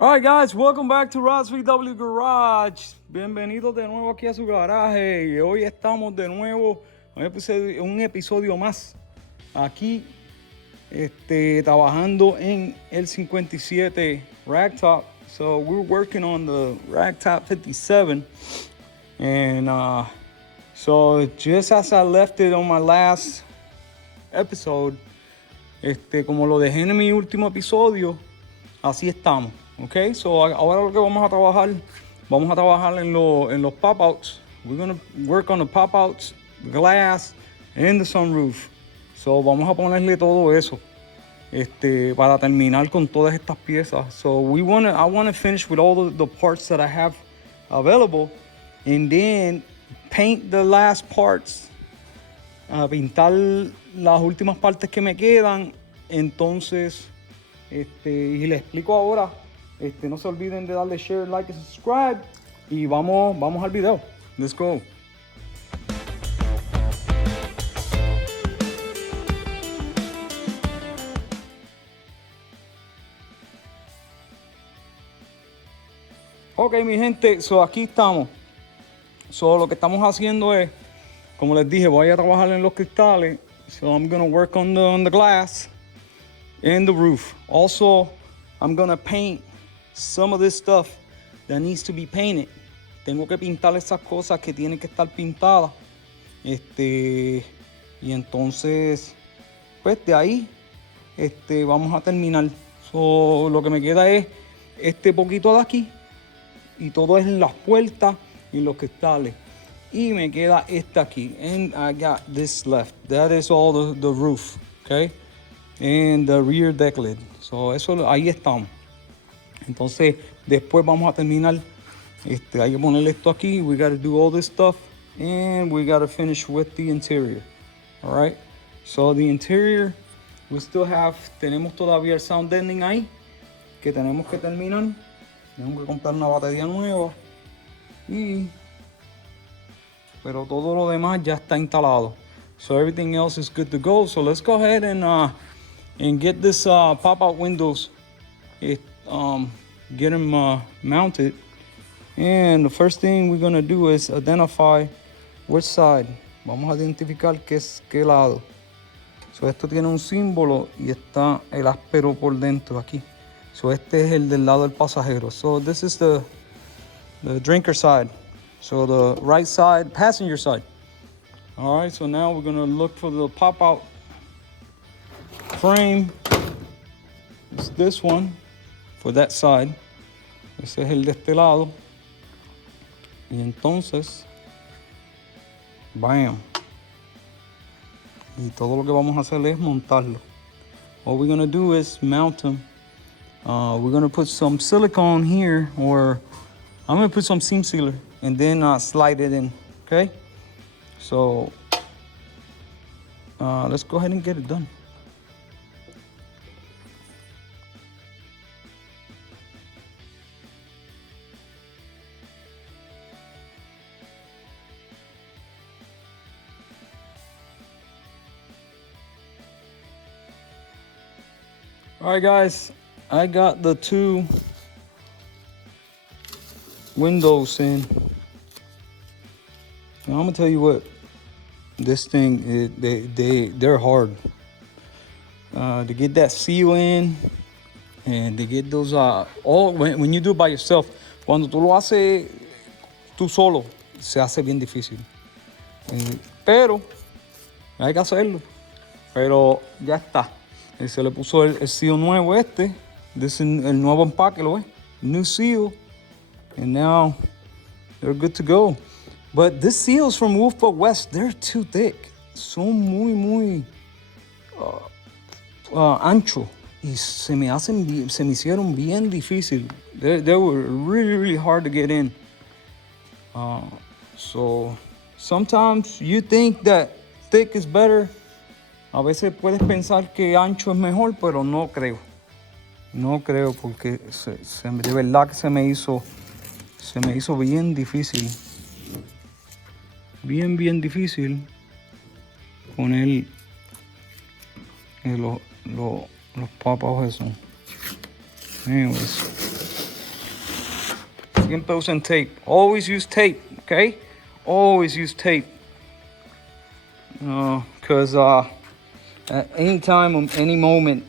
Alright guys, welcome back to VW Garage. Bienvenidos de nuevo aquí a su garaje. Y hoy estamos de nuevo en un episodio más aquí trabajando en el 57 Ragtop. So we're working on the Ragtop 57 and so just as I left it on my last episode, como lo dejé en mi último episodio, así estamos. Okay, so ahora lo que vamos a trabajar en los pop-outs. We're gonna work on the pop-outs, the glass, and the sunroof. So vamos a ponerle todo eso, para terminar con todas estas piezas. So I wanna finish with all the parts that I have available, and then paint the last parts. Pintar las últimas partes que me quedan. Entonces, y les explico ahora. No se olviden de darle share, like y subscribe. Y vamos al video. Let's go. Ok, mi gente, so aquí estamos. So lo que estamos haciendo es, como les dije, voy a trabajar en los cristales. So I'm gonna work on the glass and the roof. Also, I'm gonna paint some of this stuff that needs to be painted. Tengo que pintar esas cosas que tienen que estar pintadas. Y entonces, pues de ahí, vamos a terminar. So, lo que me queda es este poquito de aquí. Y todo es en las puertas y los cristales. Y me queda esta aquí. And I got this left. That is all the roof. Okay. And the rear deck lid. So, eso ahí estamos. Entonces, después vamos a terminar. Hay que ponerle esto aquí. We got to do all this stuff. And we got to finish with the interior. All right. So, the interior, tenemos todavía el sound deadening ahí, que tenemos que terminar. Tenemos que comprar una batería nueva. Pero todo lo demás ya está instalado. So, everything else is good to go. So, let's go ahead and get this pop-out windows. Get them mounted, and the first thing we're gonna do is identify which side. Vamos a identificar qué lado. So esto tiene un símbolo y está el áspero por dentro aquí. So este es el del lado del pasajero. So this is the drinker side. So the right side, passenger side. All right. So now we're gonna look for the pop-out frame. It's this one. For that side. Ese es el de este lado. Y entonces, bam. Y todo lo que vamos a hacer es montarlo. What we're gonna do is mount them. We're gonna put some silicone here, or I'm gonna put some seam sealer and then slide it in. Okay. So let's go ahead and get it done. All right, guys, I got the two windows in. Now, I'm gonna tell you what, this thing, they're hard to get that seal in and to get those when you do it by yourself. Cuando tú lo haces tú solo, se hace bien difícil. Pero hay que hacerlo. Pero ya está. Se le puso el seal nuevo el nuevo empaque, ¿lo ves? New seal. And now they're good to go. But the seals from Wolfpack West, they're too thick. Son muy ancho. Y se me hicieron bien difícil. They were really hard to get in. So sometimes you think that thick is better. A veces puedes pensar que ancho es mejor, pero no creo. No creo, porque de verdad que se me hizo bien difícil. Bien difícil poner los pop-outs esos. Anyways. Siempre usen tape. Always use tape, okay? Always use tape. Because at any time, any moment,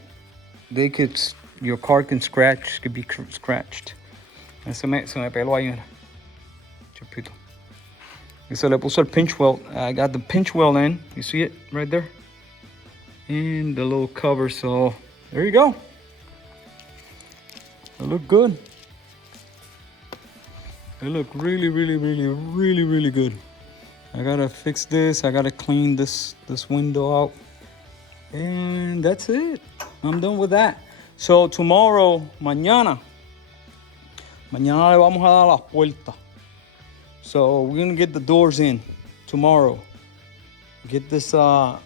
your car can scratch, could be scratched. Se me peló ahí, mira. Chupito. Y se le puso el pinch weld. I got the pinch weld in. You see it right there? And the little cover, so there you go. It look good. It look really, really, really, really, really good. I gotta fix this. I gotta clean this window out. And that's it. I'm done with that. So tomorrow, mañana le vamos a dar las puertas. So we're gonna get the doors in tomorrow. Get this doors.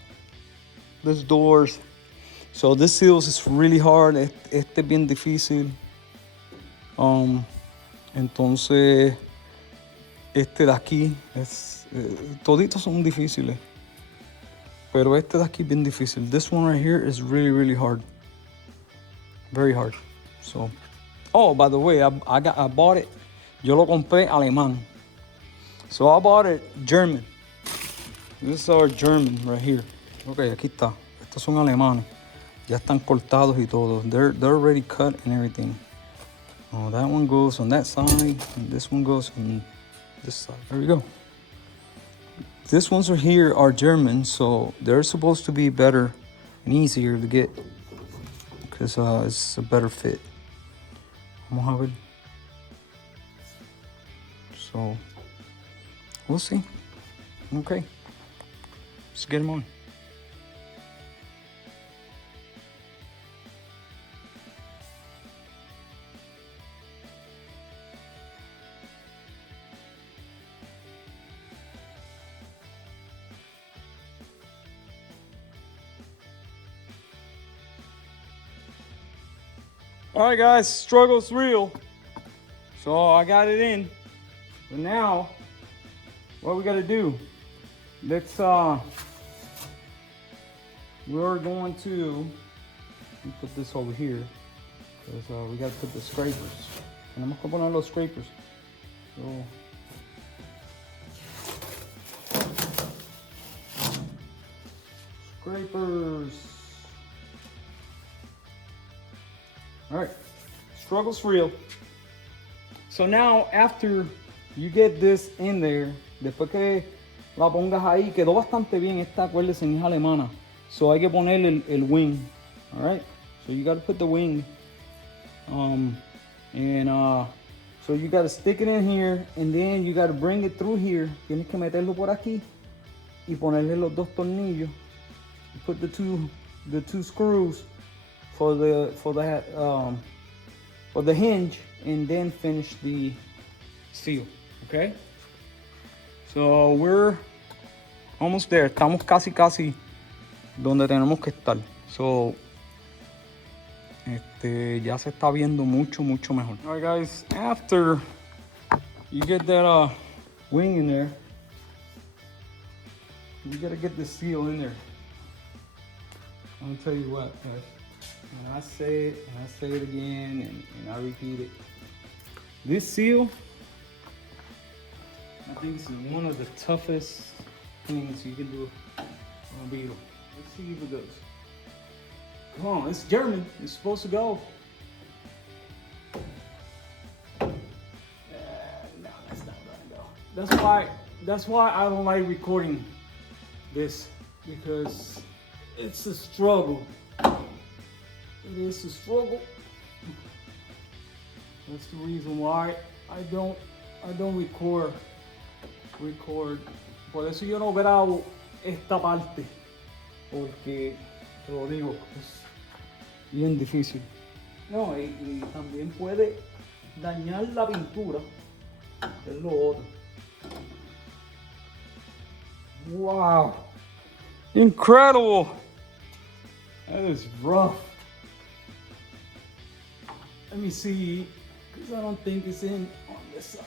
So this seals is really hard. Este es bien difícil. Entonces este de aquí toditos son difíciles. Pero este de aquí es bien difícil. This one right here is really, really hard. Very hard. So, oh, by the way, I bought it. Yo lo compré alemán. So I bought it German. This is our German right here. Okay, aquí está. Estos son alemanes. Ya están cortados y todo. They're already cut and everything. Oh, that one goes on that side, and this one goes on this side. There we go. These ones are here are German, so they're supposed to be better and easier to get because it's a better fit. Vamos a ver. So we'll see. Okay, let's get them on. All right, guys, struggle's real. So I got it in. But now, what we gotta do? Let's we're going to put this over here because we gotta put the scrapers. Tenemos que poner los scrapers. So scrapers. All right, struggle's real. So now after you get this in there, después que la pongas ahí, quedó bastante bien esta, acuérdense, es alemana. So hay que ponerle el wing, all right? So you gotta put the wing. So you gotta stick it in here and then you gotta bring it through here. Tienes que meterlo por aquí y ponerle los dos tornillos. You put the two screws for the hinge and then finish the seal, okay? So we're almost there. Estamos casi donde tenemos que estar. So ya se está viendo mucho mejor. All right, guys, after you get that wing in there, you gotta get the seal in there. I'm gonna tell you what, guys. And I say it, and I say it again, and I repeat it. This seal, I think it's one of the toughest things you can do on a Beetle. Let's see if it goes. Come on, it's German. It's supposed to go. No, that's not gonna go. That's why I don't like recording this, because it's a struggle. It is a struggle. That's the reason why I don't record. Por eso yo no grabo esta parte, porque te lo digo, es bien difícil. No, y también puede dañar la pintura, es lo otro. Wow, incredible. That is rough. Let me see, because I don't think it's in on this side.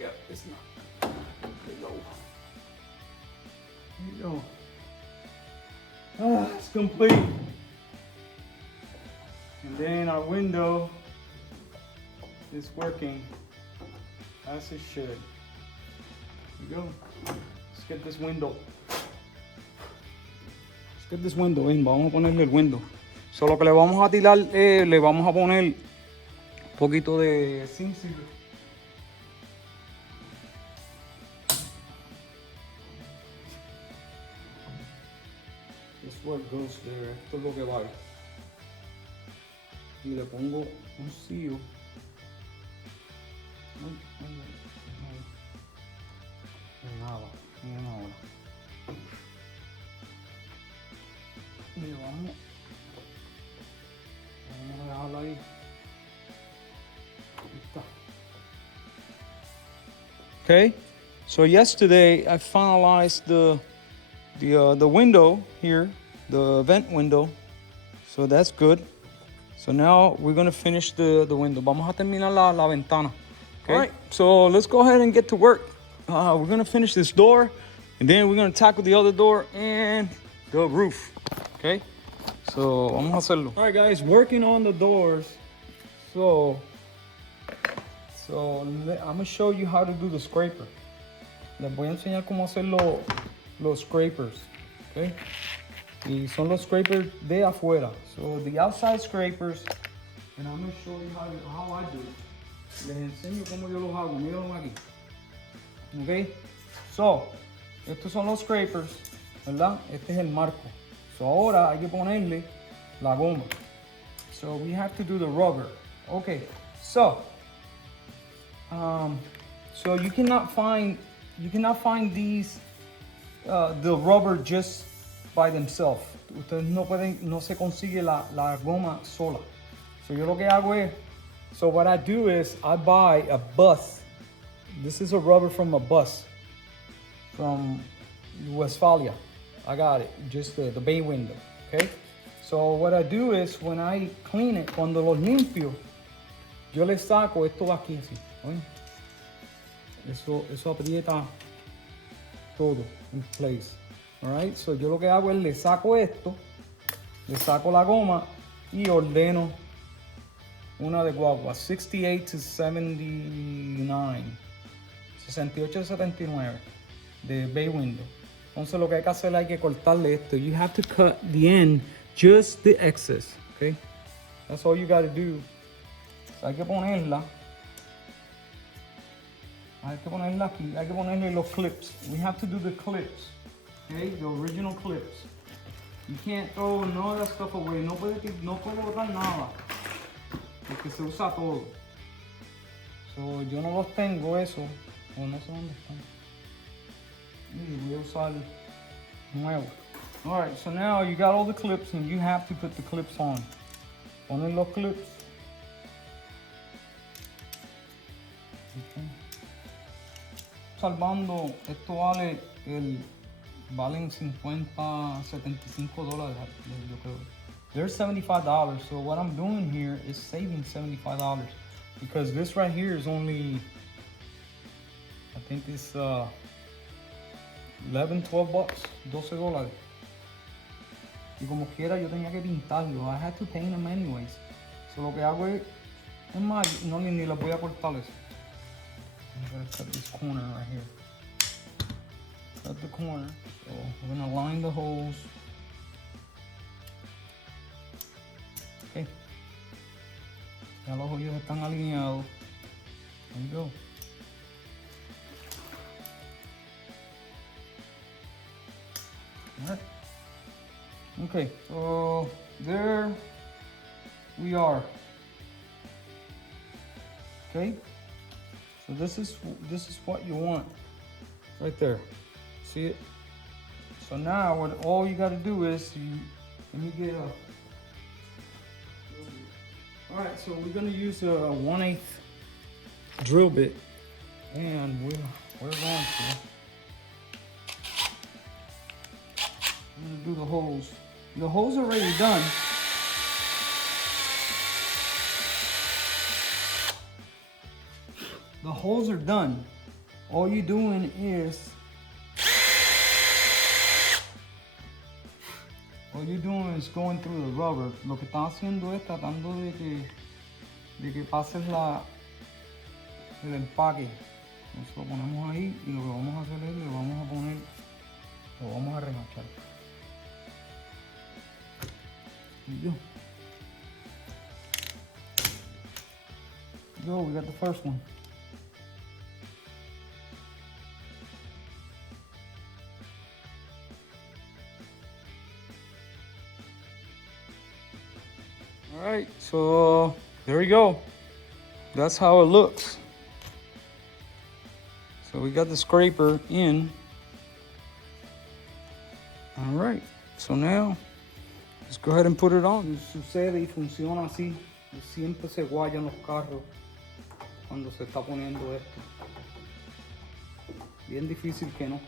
Yep, it's not. There you go. There you go. It's complete. And then our window is working. as it should. Here we go. Let's get this window. Let's get this window in. Vamos a ponerle el window. Solo que le vamos a tirar, le vamos a poner un poquito de zinc silver. This is what goes there. Esto es lo que va. Y le pongo un seal. Nada. Y vamos a dejarlo ahí. Okay, so yesterday I finalized the window here, the vent window. So that's good. So now we're gonna finish the window. Vamos a terminar la ventana. Okay. All right, so let's go ahead and get to work. We're gonna finish this door, and then we're gonna tackle the other door and the roof. Okay. So vamos a hacerlo. All right, guys, working on the doors. So I'm gonna show you how to do the scraper. Les voy a enseñar cómo hacer los scrapers. Okay. Y son los scrapers de afuera. So the outside scrapers, and I'm gonna show you how I do it. Les enseño cómo yo los hago. Mírenlo aquí. Okay. So estos son los scrapers, ¿verdad? Este es el marco. So ahora hay que ponerle la goma. So we have to do the rubber. Okay. So you cannot find these the rubber just by themselves. Ustedes no se consigue la goma sola. So yo lo que hago es, so what I do is I buy a bus. This is a rubber from a bus from Westphalia. I got it, just the bay window, okay? So what I do is when I clean it, cuando los limpio, yo le saco esto de aquí así, ¿ven? Eso aprieta todo in place. Alright, so yo lo que hago es le saco esto, le saco la goma y ordeno una de guagua, 68 to 79, 68 a 79 de bay window. Entonces lo que hay que hacer hay que cortarle esto. You have to cut the end, just the excess, okay? That's all you got to do. So hay que ponerla. Hay que ponerla aquí, hay que ponerle los clips. We have to do the clips, okay? The original clips. You can't throw none of that stuff away. No puede botar nada, porque se usa todo. So yo no los tengo eso, o no sé dónde están. Y voy a usar nuevo. All right, so now you got all the clips, and you have to put the clips on. Ponen los clips. Okay. Salvando, esto valen 50, 75 dólares, yo creo. They're $75, so what I'm doing here is saving $75 because this right here is only, I think it's 11, 12 bucks, 12 dólares. Y como quiera yo tenía que pintarlo. I had to paint them anyways. So lo que hago es más, no ni las voy a cortar eso. I'm gonna cut this corner right here. Cut the corner. So we're gonna line the holes. Okay. Ya los hoyos están alineados. There you go. All right. Okay, so there we are. Okay, so this is what you want right there. See it? So now what all you got to do is let me get a. All right, so we're gonna use a 1/8 drill bit, and we're going to. I'm gonna do the holes. The holes are already done. The holes are done. All you're doing is going through the rubber. Lo que está haciendo es tratando de que pases el empaque Entonces lo ponemos ahí y lo que vamos a hacer es le vamos a poner, lo vamos a remachar. There you go. We got the first one. All right, so there we go. That's how it looks. So we got the scraper in. All right, so now let's go ahead and put it on. Sucede y funciona así. Siempre se guayan los carros cuando se está poniendo esto. Bien difícil que no.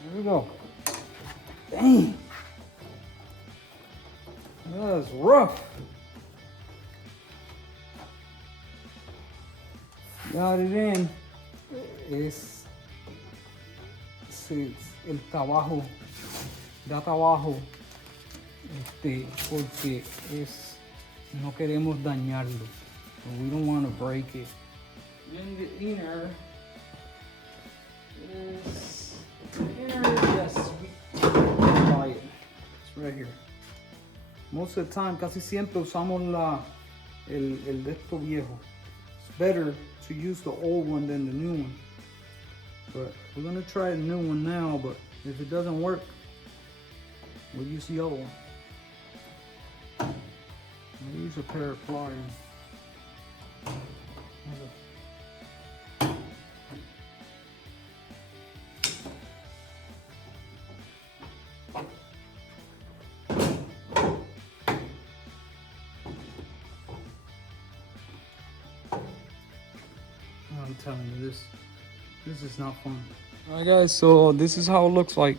There we go. Dang. That's rough. Got it in. Es el trabajo. Da trabajo. Porque no queremos dañarlo. So we don't want to break it. Then the inner is. Yes, we buy it. It's right here. Most of the time, casi siempre usamos el de esto viejo. It's better to use the old one than the new one. But we're gonna try the new one now, but if it doesn't work, we'll use the other one. I'll use a pair of pliers. I'm telling you, this is not fun. Alright guys, so this is how it looks like.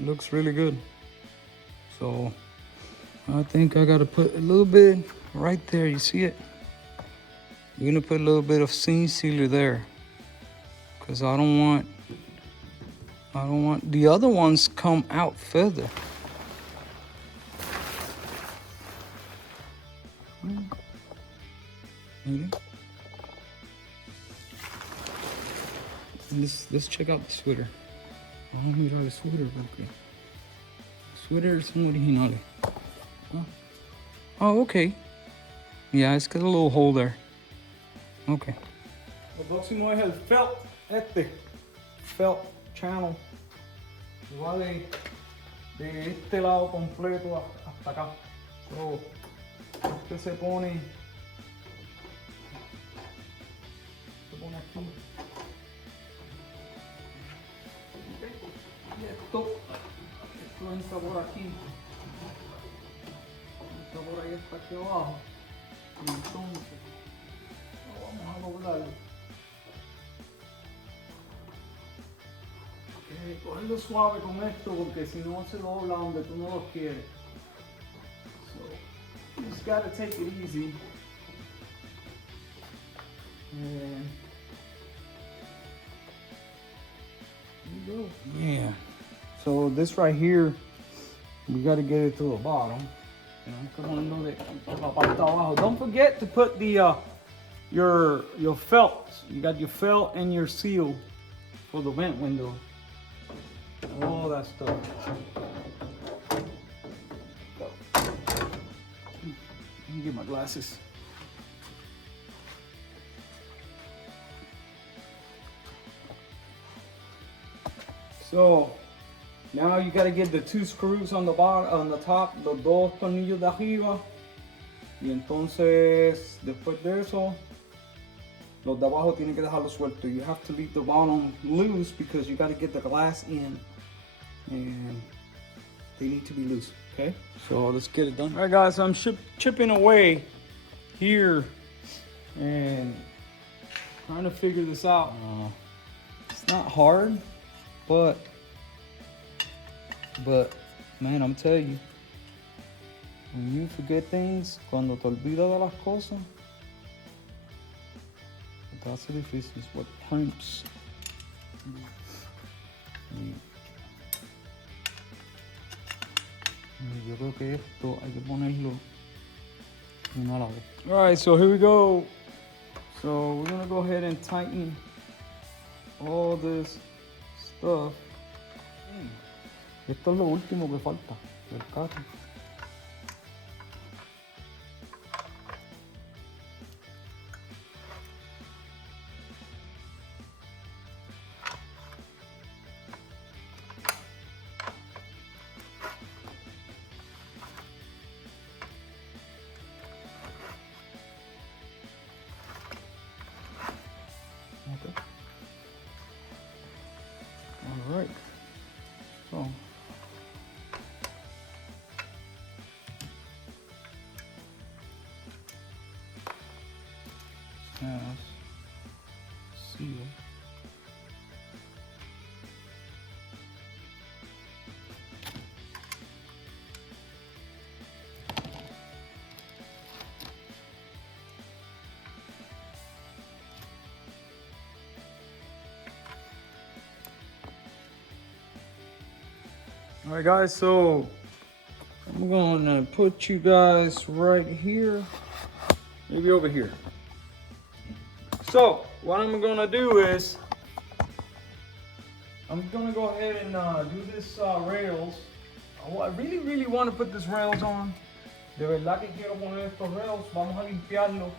It looks really good. So I think I gotta put a little bit right there, you see it? We're gonna put a little bit of seam sealer there. Cause I don't want the other ones come out further. Maybe. Let's check out the sweater. Vamos a mirar el sweater porque sweaters son originales. Oh, okay. Yeah, it's got a little hole there. Okay. Lo próximo es el felt, felt channel. Igual de este lado completo hasta acá. So, este se pone aquí. Y esto entra por aquí. Entra por ahí hasta aquí abajo. Y entonces lo vamos a doblar. Cogerlo suave con esto porque si no se dobla donde tú no lo quieres. So, you just gotta take it easy. And there you go. Yeah. So this right here, we gotta get it to the bottom. Don't forget to put the your felt. You got your felt and your seal for the vent window. All that stuff. Let me get my glasses. So now you got to get the two screws on the bottom, on the top, los dos tornillos de arriba. Y entonces después de eso los de abajo tienen que dejarlo suelto. You have to leave the bottom loose because you got to get the glass in, and they need to be loose. Okay, so let's get it done. All right, guys, so I'm chipping away here and trying to figure this out. It's not hard, but man, I'm telling you, when you forget things, cuando te olvidas de las cosas, te hace difícil. It's what crimps. Yo creo que esto hay que ponerlo uno a la vez. All right, so here we go. So we're gonna go ahead and tighten all this stuff. Esto es lo último que falta del carro. Okay. All right. So. Has seal. All right, guys, so I'm gonna put you guys right here, maybe over here. So what I'm gonna do is I'm gonna go ahead and do this rails. I really want to put these rails on. De verdad que quiero poner estos rails. Vamos a limpiarlos.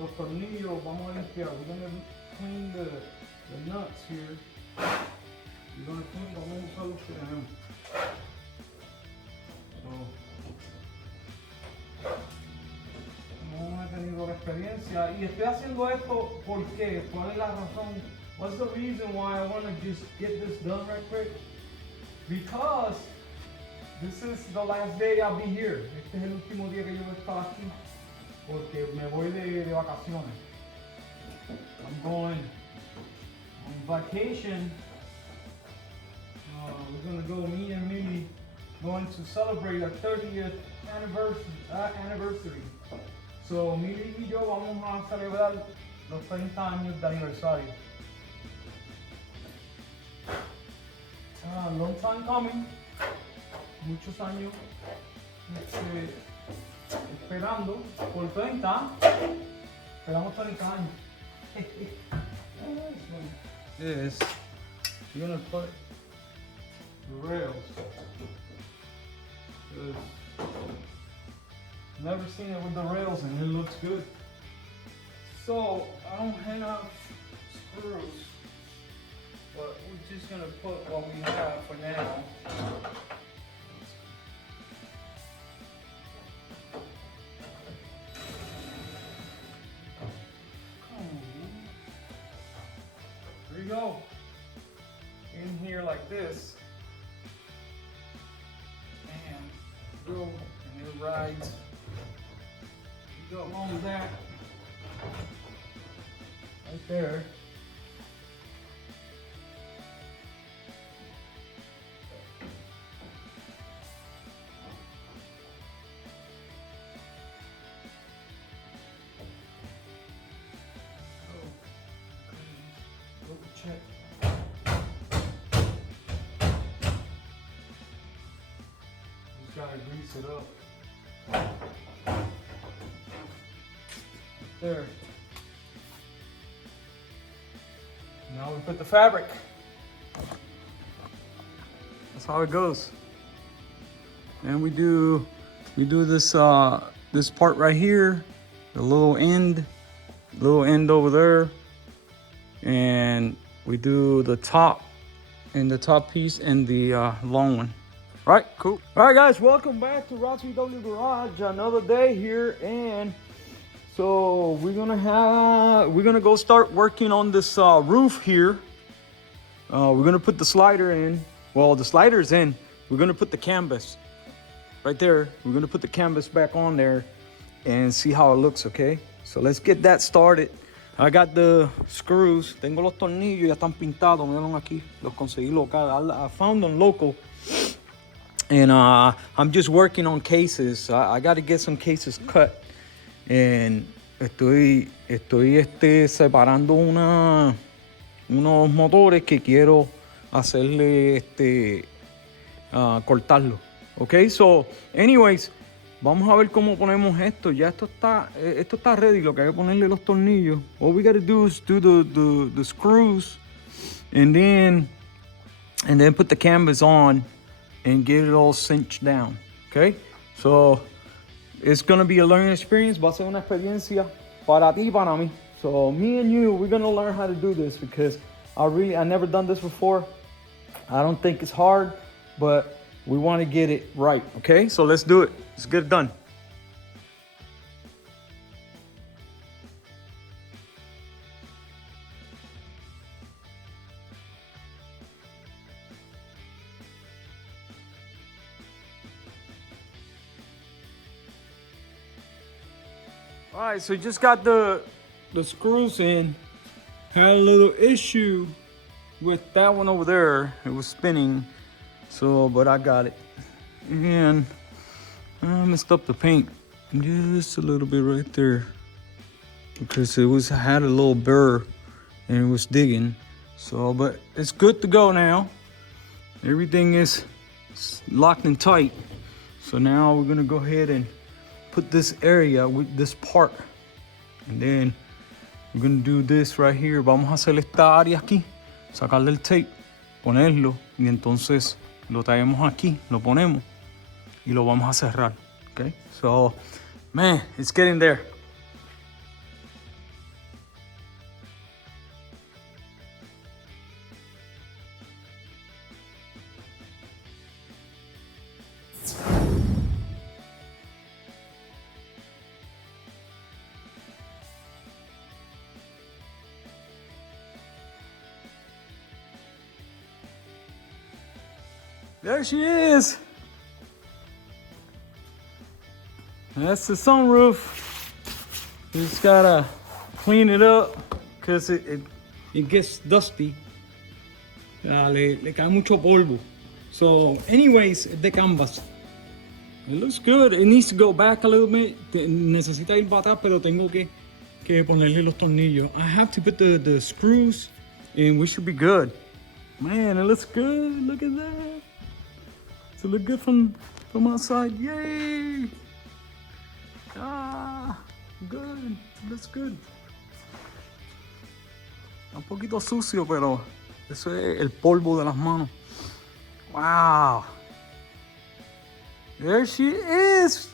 Los tornillos vamos a limpiar. We're gonna clean the nuts here. We're gonna clean. Vamos a usar los que tenemos. No he tenido la experiencia y estoy haciendo esto porque, ¿cuál es la razón? What's the reason why I want to just get this done right quick? Because this is the last day I'll be here. Este es el último día que yo voy a estar aquí porque me voy de vacaciones. I'm going on vacation. We're gonna go, me and Millie, going to celebrate our 30th anniversary. So, Millie y yo vamos a celebrar los 30 años de aniversario. Long time coming. Muchos años esperando por 30. Esperamos 30 años. This, you're gonna put the rails. Never seen it with the rails and it looks good. So I don't have screws, but we're just gonna put what we have for now. There you go. In here like this. And go, and it rides. You go along that. Right there. Check. Just gotta grease it up. There. Now we put the fabric. That's how it goes. And we do this this part right here, the little end over there, and we do the top and the top piece and the long one. Right, cool. All right, guys, welcome back to VW Garage. Another day here, and So we're gonna go start working on this roof here. We're gonna put the slider in. Well, the slider's in. We're gonna put the canvas right there. We're gonna put the canvas back on there and see how it looks, okay? So let's get that started. I got the screws. Tengo los tornillos, ya están pintados. Mírenlo aquí. Los conseguí local. I found them local. And I'm just working on cases. I got to get some cases cut. And estoy separando unos motores que quiero hacerle cortarlo. Okay, so anyways, vamos a ver cómo ponemos esto. Ya esto está ready. Lo que hay que ponerle los tornillos. All we got to do is do the screws and then put the canvas on and get it all cinched down. Okay, so it's gonna be a learning experience. Va a ser una experiencia para ti y para mí. So me and you, we're gonna learn how to do this because I never done this before. I don't think it's hard, but we want to get it right. Okay, so let's do it. Let's get it done. All right, so just got the screws in. Had a little issue with that one over there. It was spinning, so but I got it. And I messed up the paint just a little bit right there because I had a little burr and it was digging. So, but it's good to go now. Everything is locked and tight. So now we're gonna go ahead and put this area with this part, and then we're gonna do this right here. Vamos a hacer esta área aquí, sacarle el tape, ponerlo, y entonces lo traemos aquí, lo ponemos y lo vamos a cerrar. Okay, so man, it's getting there. There she is. That's the sunroof. Just gotta clean it up because it gets dusty. Le cae mucho polvo. So anyways, the canvas. It looks good. It needs to go back a little bit. Necesita ir para atrás, pero tengo que ponerle los tornillos. I have to put the screws and we should be good. Man, it looks good. Look at that. Does it look good from outside? Yay! Ah, good. It looks good. Un poquito sucio, pero eso es el polvo de las manos. Wow. There she is.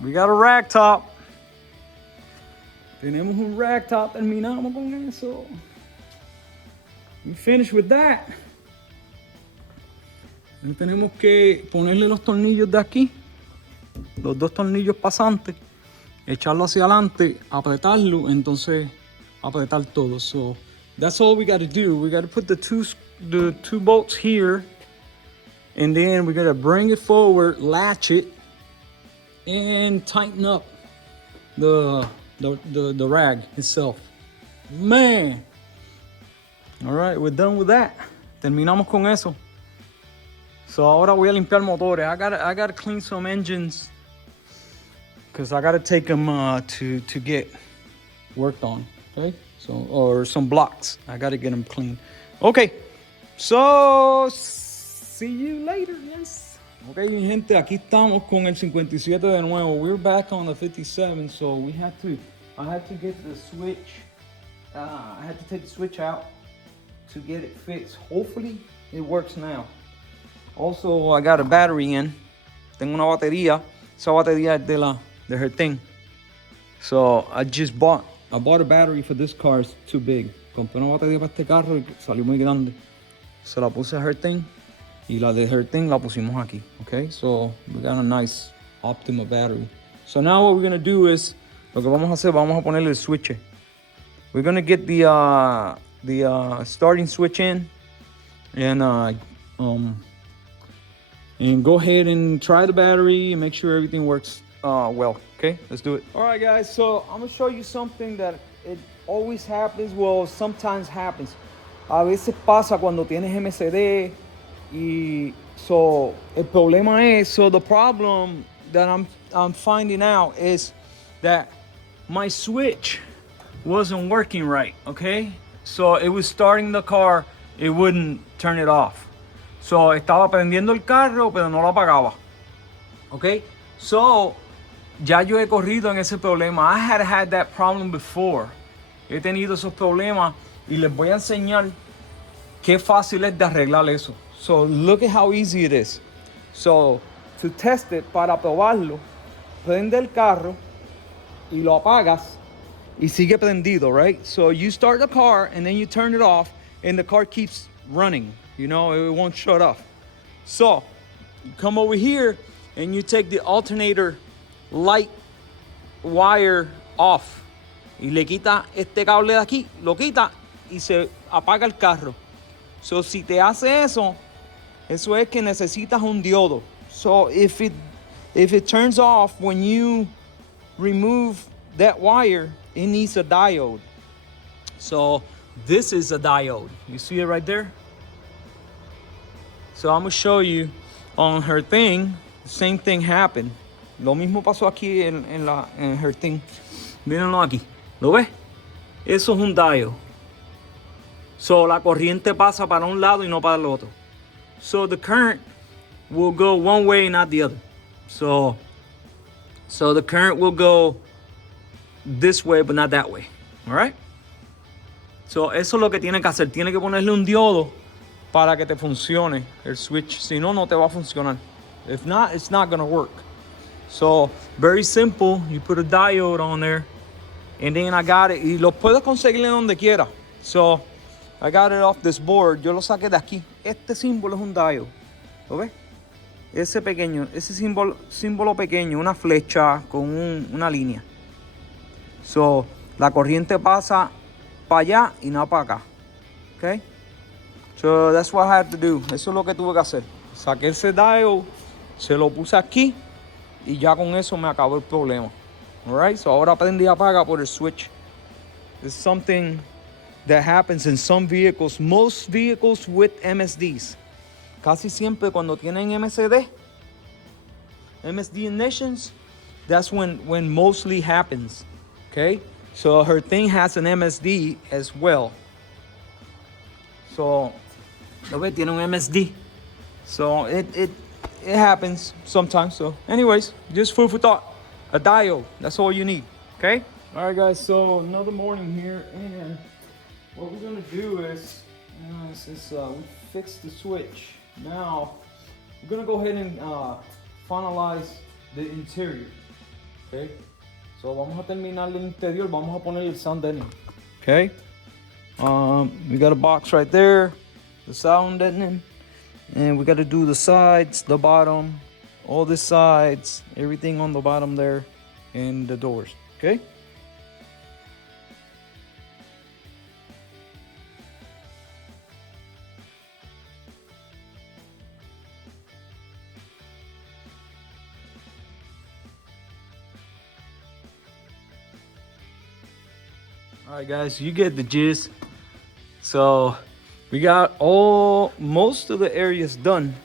We got a ragtop. Tenemos un ragtop. Terminamos con eso. We finished with that. Tenemos que ponerle los tornillos de aquí, los dos tornillos pasantes, echarlo hacia adelante, apretarlo, entonces apretar todo. So that's all we got to do. We got to put the two bolts here, and then we got to bring it forward, latch it, and tighten up the rag itself. Man. All right, we're done with that. Terminamos con eso. So ahora voy a limpiar motores. I gotta clean some engines because I gotta take them to get worked on. Okay, so or some blocks. I gotta get them clean. Okay, so see you later. Yes. Okay, mi gente, aquí estamos con el 57 de nuevo. We're back on the 57, so I had to get the switch. I had to take the switch out to get it fixed. Hopefully it works now. Also, I got a battery in. Tengo una batería. Esa batería es de her thing. So I bought a battery for this car. It's too big. Compré una batería para este carro y salió muy grande. Se la puse a her thing y la de her thing la pusimos aquí. Okay, so we got a nice Optima battery. So now what we're gonna do is, lo que vamos a hacer, vamos a ponerle el switch. We're gonna get the starting switch in, and go ahead and try the battery and make sure everything works well. Okay, let's do it. All right, guys. So I'm gonna show you something that it always happens. Well, sometimes happens. A veces pasa cuando tienes MCD. Y so el problema es, so the problem that I'm finding out is that my switch wasn't working right, okay? So it was starting the car, it wouldn't turn it off. So estaba prendiendo el carro, pero no lo apagaba. Okay? So ya yo he corrido en ese problema. I had that problem before. He tenido esos problemas y les voy a enseñar qué fácil es de arreglar eso. So look at how easy it is. So to test it, para probarlo, prende el carro y lo apagas y sigue prendido, right? So you start the car and then you turn it off and the car keeps running. You know, it won't shut off. So you come over here and you take the alternator light wire off y le quita este cable de aquí, lo quita y se apaga el carro. So si te hace eso, eso es que necesitas un diodo. So if it turns off when you remove that wire, it needs a diode. So this is a diode. You see it right there? So I'm gonna show you on her thing, the same thing happened. Lo mismo pasó aquí en her thing. Mírenlo aquí. ¿Lo ves? Eso es un diode. So la corriente pasa para un lado y no para el otro. So the current will go one way, not the other. So the current will go this way, but not that way. All right? So eso es lo que tiene que hacer. Tiene que ponerle un diodo para que te funcione el switch. Si no, no te va a funcionar. If not, it's not gonna work. So very simple. You put a diode on there, and then I got it. Y lo puedes conseguir en donde quiera. So I got it off this board. Yo lo saqué de aquí. Este símbolo es un diode. ¿Lo ves? Ese pequeño, ese símbolo pequeño, una flecha con una línea. So, la corriente pasa para allá y no para acá. Okay? So, that's what I had to do. Eso es lo que tuve que hacer. Saqué ese diode, se lo puse aquí y ya con eso me acabó el problema. Alright? So, ahora aprendí a apagar por el switch. It's something that happens in some vehicles. Most vehicles with MSDs. Casi siempre cuando tienen MSD ignitions, that's when mostly happens. Okay? So her thing has an MSD as well. So, ¿lo ves? Tiene un MSD. So it happens sometimes. So anyways, just food for thought. A diode, that's all you need. Okay? All right, guys, so another morning here, and what we're gonna do is, since we fixed the switch, now we're gonna go ahead and finalize the interior. Okay, so vamos a terminar el interior. Vamos a poner el sound deadening. Okay, we got a box right there, the sound deadening, and we got to do the sides, the bottom, all the sides, everything on the bottom there, and the doors. Okay. All right, guys, you get the gist. So we got most of the areas done.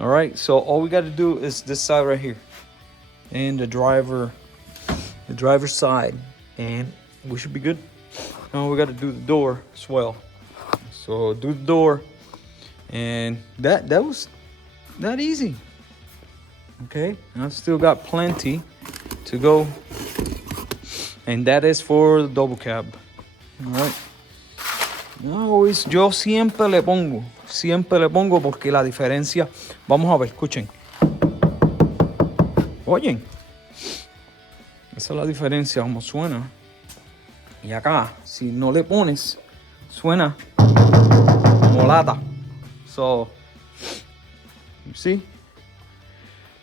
All right, so all we got to do is this side right here, and the driver's side, and we should be good. Now we got to do the door as well. So do the door, and that was not easy. Okay, I've still got plenty to go. And that is for the double cab. All right. Yo siempre le pongo porque la diferencia, vamos a ver, escuchen. Oyen, esa es la diferencia, como suena. Y acá, si no le pones, suena como lata. So, you see?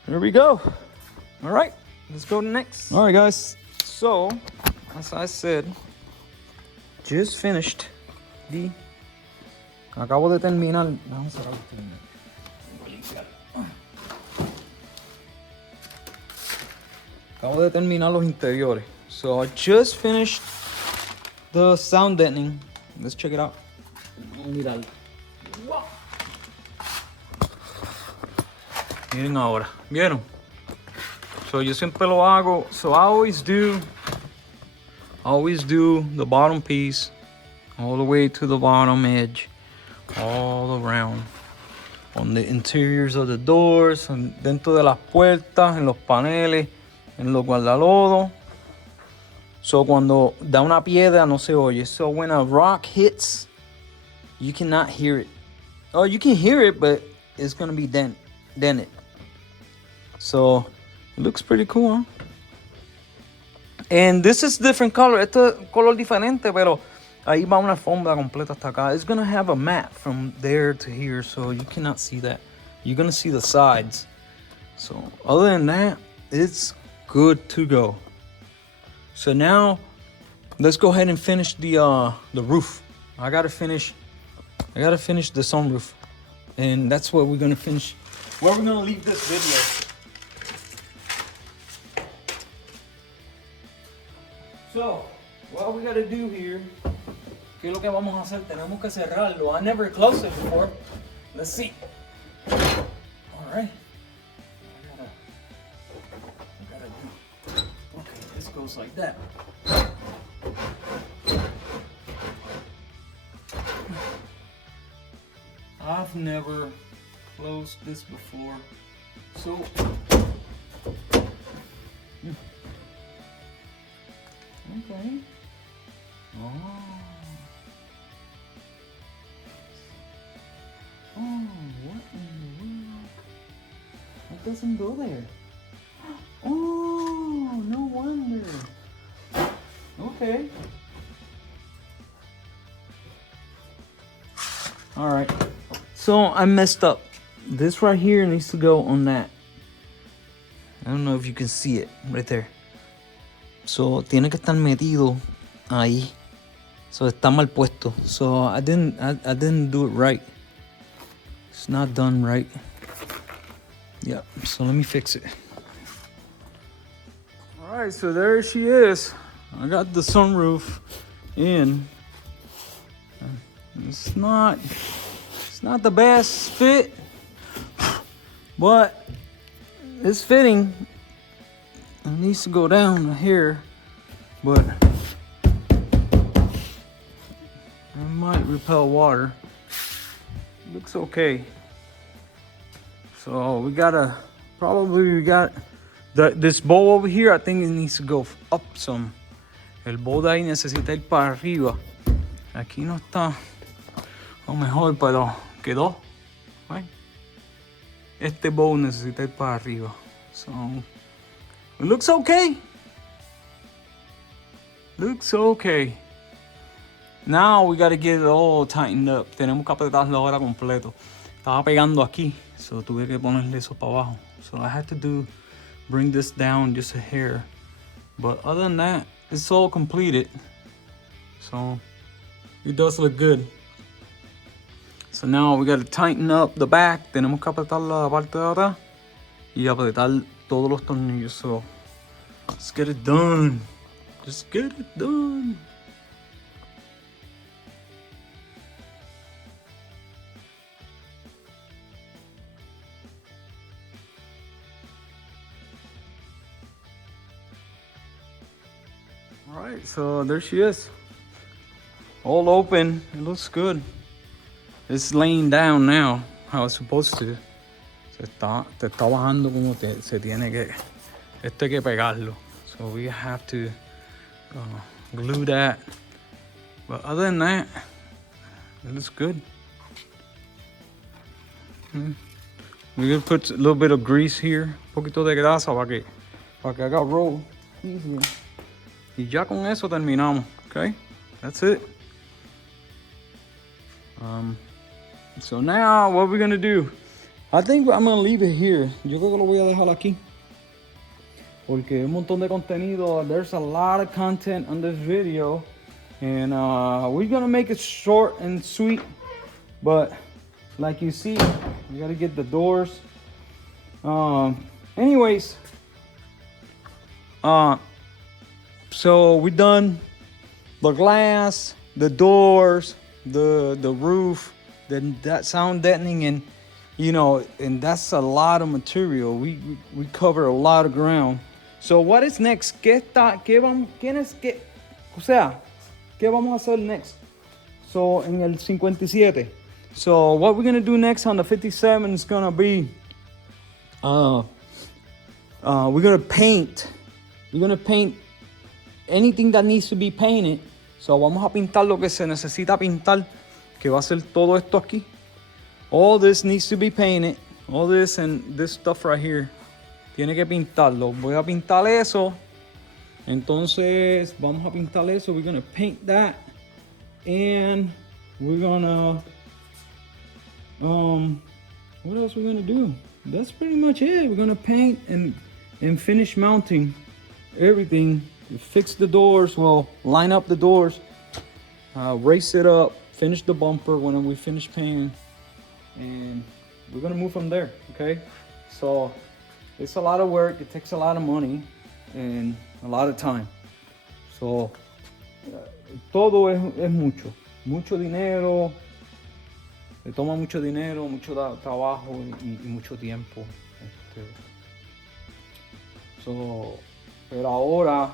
There we go. All right. let's go next. All right, guys. So, as I said, just finished the. Acabo de terminar. Vamos a cerrar. Acabo de terminar los interiores. So I just finished the sound deadening. Let's check it out. Miren ahora. ¿Vieron? So yo siempre lo hago. So I always do the bottom piece all the way to the bottom edge, all around on the interiors of the doors, dentro de las puertas, en los paneles, en los guardalodos. So cuando da una piedra no se oye. So when a rock hits, you cannot hear it. Oh, you can hear it, but it's gonna be dented. So it looks pretty cool, huh? And this is different color. Esto es color diferente, pero ahí va una alfombra completa hasta acá. It's gonna have a mat from there to here, so you cannot see that. You're gonna see the sides. So other than that, it's good to go. So now let's go ahead and finish the roof. I gotta finish the sunroof, and that's what we're gonna finish. Where we're gonna leave this video. So what we gotta do here? ¿Qué es lo que vamos a hacer? Tenemos que cerrarlo. I never closed it before. Let's see. All right. Okay, this goes like that. I've never closed this before, so okay. Oh, what in the world? It doesn't go there. Oh, no wonder. Okay. All right. So I messed up. This right here needs to go on that. I don't know if you can see it right there. So tiene que estar metido ahí. So está mal puesto. So I didn't do it right. It's not done right. Yeah. So let me fix it. All right. So there she is. I got the sunroof in. It's not the best fit, but it's fitting. It needs to go down here, but it might repel water. Looks okay. So we got this bowl over here. I think it needs to go up some. El bowl de ahí necesita ir para arriba. Aquí no está lo mejor, pero quedó. Right? Este bowl necesita ir para arriba. So it looks okay. Looks okay. Now we gotta get it all tightened up. Tenemos que apretarlo ahora completo. Estaba pegando aquí, so tuve que ponerle eso para abajo. So I had to bring this down just a hair. But other than that, it's all completed. So it does look good. So now we gotta tighten up the back. Tenemos que apretar la parte de atrás y apretar todos los tornillos. So let's get it done. Just get it done. All right, so there she is. All open. It looks good. It's laying down now how it's supposed to. Te está bajando como se tiene que. Esto hay que pegarlo. So we have to glue that. But other than that, it looks good. We're gonna put a little bit of grease here. Un poquito de grasa para que haga roll easier. Y ya con eso terminamos. Okay? That's it. So now what we're gonna do, I think I'm gonna leave it here. Yo creo que lo voy a dejar aquí. porque hay un montón de contenido. There's a lot of content on this video, and we're gonna make it short and sweet, but like you see, we gotta get the doors. Anyways, so we done the glass, the doors, the roof, that sound deadening, and you know, and that's a lot of material. We cover a lot of ground. So what is next? O sea, ¿qué vamos a hacer next? So en el 57. So what we're gonna do next on the 57 is gonna be, we're gonna paint. We're gonna paint anything that needs to be painted. So vamos a pintar lo que se necesita pintar, que va a ser todo esto aquí. All this needs to be painted. All this and this stuff right here. Tiene que pintarlo. Voy a pintar eso. Entonces vamos a pintar eso. We're gonna paint that. And we're gonna, what else we're gonna do? That's pretty much it. We're gonna paint and finish mounting everything. Fix the doors, well, line up the doors, race it up, finish the bumper when we finish painting, and we're gonna move from there, okay? So it's a lot of work, it takes a lot of money and a lot of time. So todo es mucho dinero, le toma mucho dinero, mucho trabajo y mucho tiempo. So, pero ahora,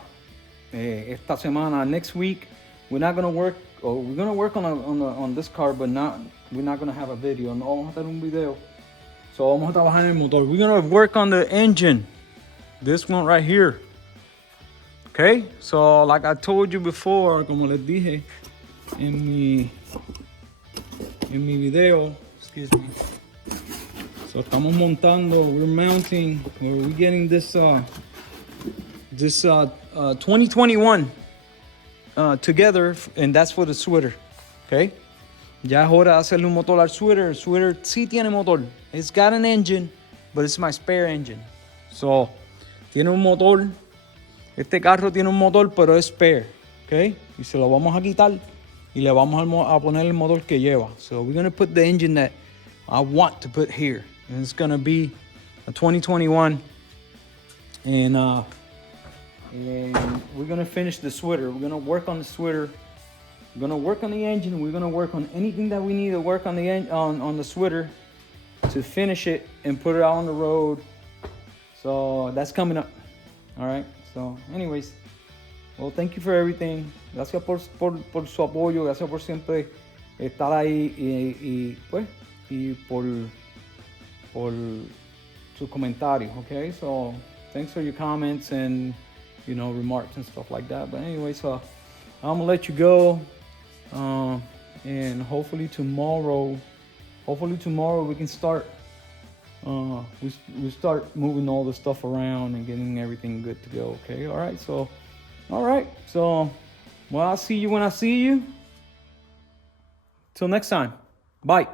esta semana, next week, we're gonna work on this car, but we're not gonna have a video. No vamos a hacer un video. So vamos a trabajar en el motor. We're gonna work on the engine. This one right here. Okay? So like I told you before, como les dije en mi video, excuse me. So estamos montando, we're mounting, we're getting this 2021 together, and that's for the sweater, okay? Ya es hora de hacerle un motor al sweater. El sweater sí tiene motor. It's got an engine, but it's my spare engine. So, tiene un motor. Este carro tiene un motor, pero es spare, okay? Y se lo vamos a quitar y le vamos a poner el motor que lleva. So, we're going to put the engine that I want to put here. And it's going to be a 2021. And we're gonna finish the sweater. We're gonna work on the sweater. We're gonna work on the engine. We're gonna work on anything that we need to work on the sweater to finish it and put it out on the road. So that's coming up. All right. So, anyways, well, thank you for everything. Gracias por su apoyo. Gracias por siempre estar ahí y por sus comentarios. Okay. So thanks for your comments and, you know, remarks and stuff like that. But anyway, so I'm gonna let you go, and hopefully tomorrow we can start. We start moving all the stuff around and getting everything good to go. Okay, all right. So, well, I'll see you when I see you. Till next time. Bye.